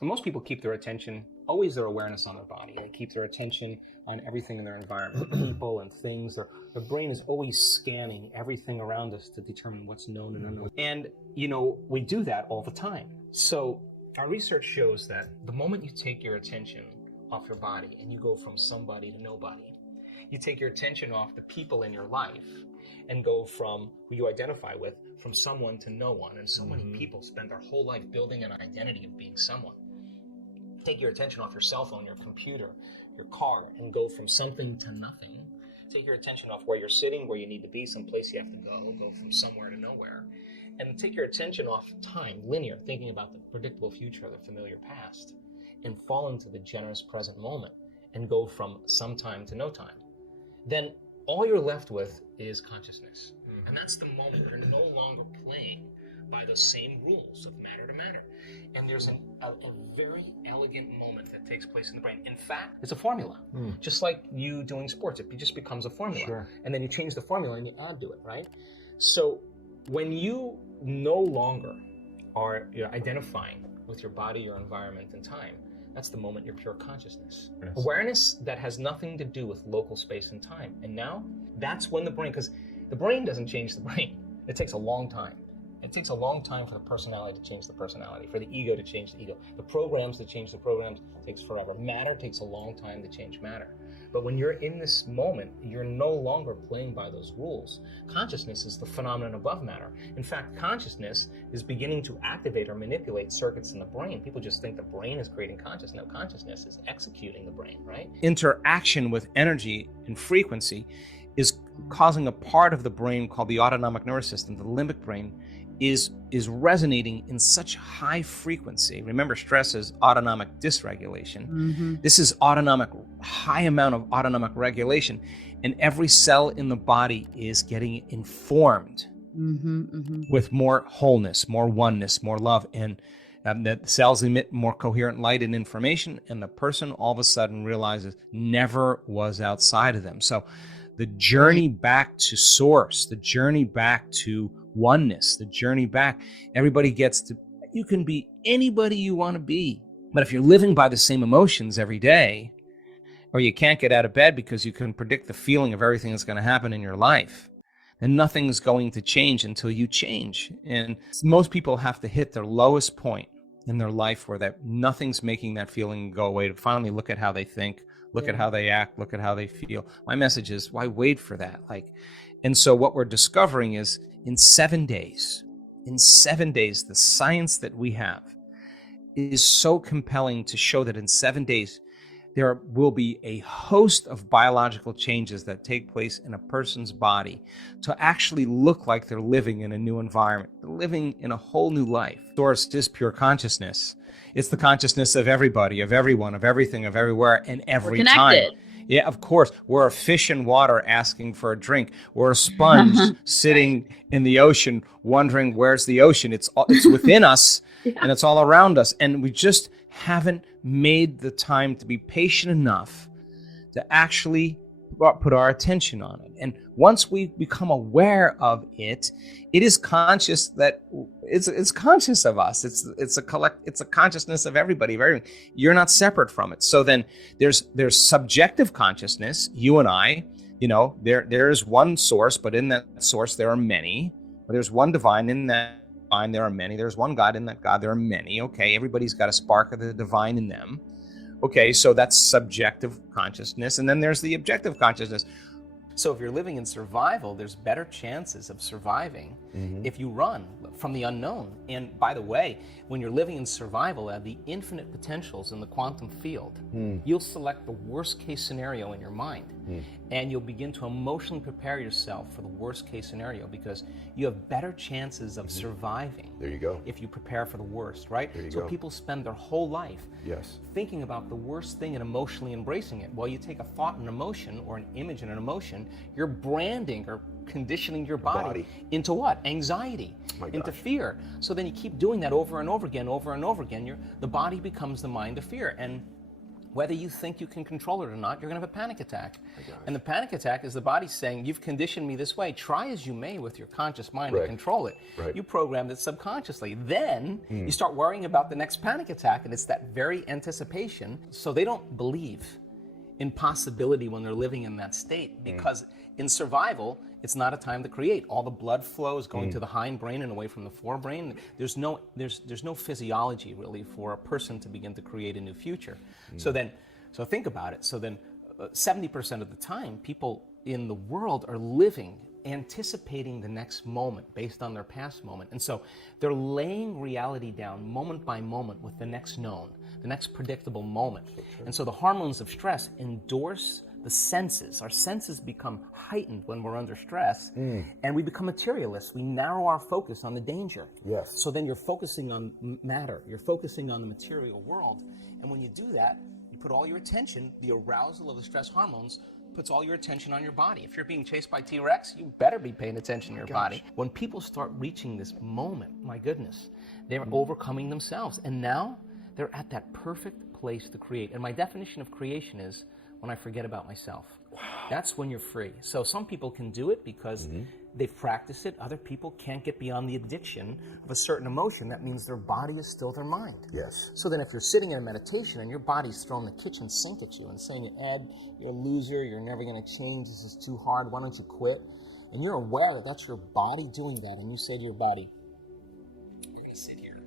And most people keep their attention, always their awareness on their body. They keep their attention on everything in their environment, people and things. Their brain is always scanning everything around us to determine what's known and unknown. And, we do that all the time. So our research shows that the moment you take your attention off your body and you go from somebody to nobody, you take your attention off the people in your life and go from who you identify with, from someone to no one. And so many people spend their whole life building an identity of being someone. Take your attention off your cell phone, your computer, your car, and go from something to nothing. Take your attention off where you're sitting, where you need to be, someplace you have to go from somewhere to nowhere. And take your attention off time, linear, thinking about the predictable future or the familiar past, and fall into the generous present moment and go from some time to no time. Then all you're left with is consciousness. And that's the moment where you're no longer playing by the same rules of matter to matter. And there's a very elegant moment that takes place in the brain. In fact, it's a formula. Just like you doing sports, it just becomes a formula. Sure. And then you change the formula and you add to it, right? So when you no longer are identifying with your body, your environment, and time, that's the moment you're pure consciousness. Yes. Awareness that has nothing to do with local space and time. And now, that's when the brain, because the brain doesn't change the brain. It takes a long time. It takes a long time for the personality to change the personality, for the ego to change the ego. The programs to change the programs takes forever. Matter takes a long time to change matter. But when you're in this moment, you're no longer playing by those rules. Consciousness is the phenomenon above matter. In fact, consciousness is beginning to activate or manipulate circuits in the brain. People just think the brain is creating consciousness. No, consciousness is executing the brain, right? Interaction with energy and frequency is causing a part of the brain called the autonomic nervous system, the limbic brain, is resonating in such high frequency. Remember, stress is autonomic dysregulation. This is high amount of autonomic regulation, and every cell in the body is getting informed with more wholeness, more oneness, more love, and the cells emit more coherent light and information, and the person all of a sudden realizes never was outside of them. So the journey back to source, the journey back to oneness, the journey back, everybody gets to, you can be anybody you want to be. But if you're living by the same emotions every day, or you can't get out of bed because you can predict the feeling of everything that's going to happen in your life, then nothing's going to change until you change. And most people have to hit their lowest point in their life where that nothing's making that feeling go away to finally look at how they think, look at how they act, look at how they feel. My message is, why wait for that? And so what we're discovering is in 7 days, the science that we have is so compelling to show that in 7 days, there will be a host of biological changes that take place in a person's body to actually look like they're living in a new environment, living in a whole new life. Source is pure consciousness. It's the consciousness of everybody, of everyone, of everything, of everywhere, and every time. Yeah, of course. We're a fish in water asking for a drink. We're a sponge sitting in the ocean wondering where's the ocean. It's within us and it's all around us. And we just haven't made the time to be patient enough to actually put our attention on it. And once we become aware of it, it is conscious that it's conscious of us. It's a consciousness of everybody, of everything. You're not separate from it. So then there's subjective consciousness, you and I, there is one source, but in that source there are many. There's one divine, in that divine there are many. There's one God, in that God there are many. Okay, everybody's got a spark of the divine in them. Okay, so that's subjective consciousness. And then there's the objective consciousness. So if you're living in survival, there's better chances of surviving if you run from the unknown. And by the way, when you're living in survival at the infinite potentials in the quantum field, you'll select the worst case scenario in your mind. And you'll begin to emotionally prepare yourself for the worst case scenario because you have better chances of surviving. There you go. If you prepare for the worst, right? There you so go. People spend their whole life thinking about the worst thing and emotionally embracing it. Well, you take a thought and emotion or an image and an emotion, you're branding or conditioning your body into what? Anxiety, into fear. So then you keep doing that over and over again, the body becomes the mind of fear. And Whether you think you can control it or not, you're going to have a panic attack. And the panic attack is the body saying, you've conditioned me this way. Try as you may with your conscious mind to control it. You programmed it subconsciously. Then you start worrying about the next panic attack, and it's that very anticipation. So they don't believe in possibility when they're living in that state, because in survival, it's not a time to create. All the blood flow is going to the hindbrain and away from the forebrain. There's no physiology really for a person to begin to create a new future. So think about it. So then 70% of the time, people in the world are living anticipating the next moment based on their past moment. And so they're laying reality down moment by moment with the next known, the next predictable moment. And so the hormones of stress endorse the senses. Our senses become heightened when we're under stress, and we become materialists. We narrow our focus on the danger. So then you're focusing on matter. You're focusing on the material world. And when you do that, you put all your attention, the arousal of the stress hormones puts all your attention on your body. If you're being chased by T-Rex, you better be paying attention to your body. When people start reaching this moment, my goodness, they're overcoming themselves. And now they're at that perfect place to create. And my definition of creation is when I forget about myself. That's when you're free. So some people can do it because they've practiced it. Other people can't get beyond the addiction of a certain emotion. That means their body is still their mind. So then if you're sitting in a meditation and your body's throwing the kitchen sink at you and saying, Ed, you're a loser, you're never going to change, this is too hard, why don't you quit? And you're aware that that's your body doing that, and you say to your body, we're going to sit here,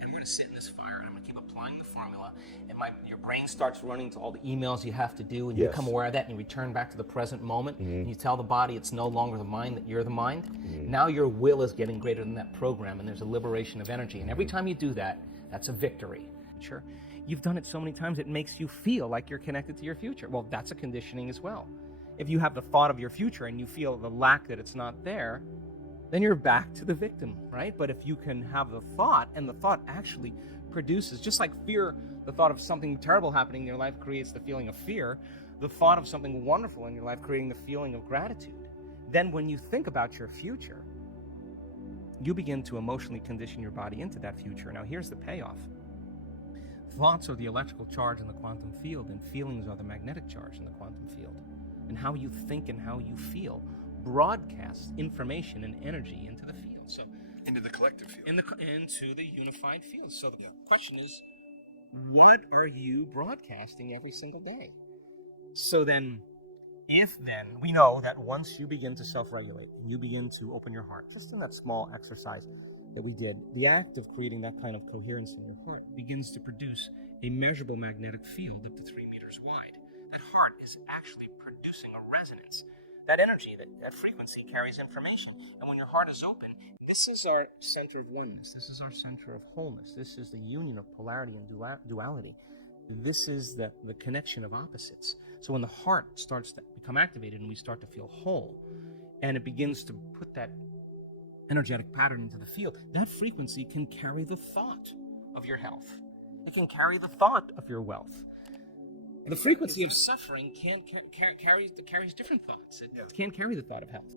and we're going to sit in this fire, and I'm going to keep applying the formula, and your brain starts running to all the emails you have to do, and you become aware of that, and you return back to the present moment, and you tell the body it's no longer the mind, that you're the mind. Now your will is getting greater than that program, and there's a liberation of energy. And every time you do that, that's a victory. Sure. You've done it so many times, it makes you feel like you're connected to your future. Well, that's a conditioning as well. If you have the thought of your future and you feel the lack that it's not there, then you're back to the victim, right? But if you can have the thought, and the thought actually produces, just like fear, the thought of something terrible happening in your life creates the feeling of fear, the thought of something wonderful in your life creating the feeling of gratitude. Then when you think about your future, you begin to emotionally condition your body into that future. Now here's the payoff. Thoughts are the electrical charge in the quantum field, and feelings are the magnetic charge in the quantum field. And how you think and how you feel broadcasts information and energy into the field. So into the collective field. Into the unified field. So the question is, what are you broadcasting every single day? So then, we know that once you begin to self-regulate and you begin to open your heart, just in that small exercise that we did, the act of creating that kind of coherence in your heart begins to produce a measurable magnetic field up to 3 meters wide. That heart is actually producing a resonance. That energy, that frequency carries information. And when your heart is open, this is our center of oneness. This is our center of wholeness. This is the union of polarity and duality. This is the connection of opposites. So when the heart starts to become activated and we start to feel whole, and it begins to put that energetic pattern into the field, that frequency can carry the thought of your health. It can carry the thought of your wealth. The frequency of suffering carries different thoughts. It can't carry the thought of health.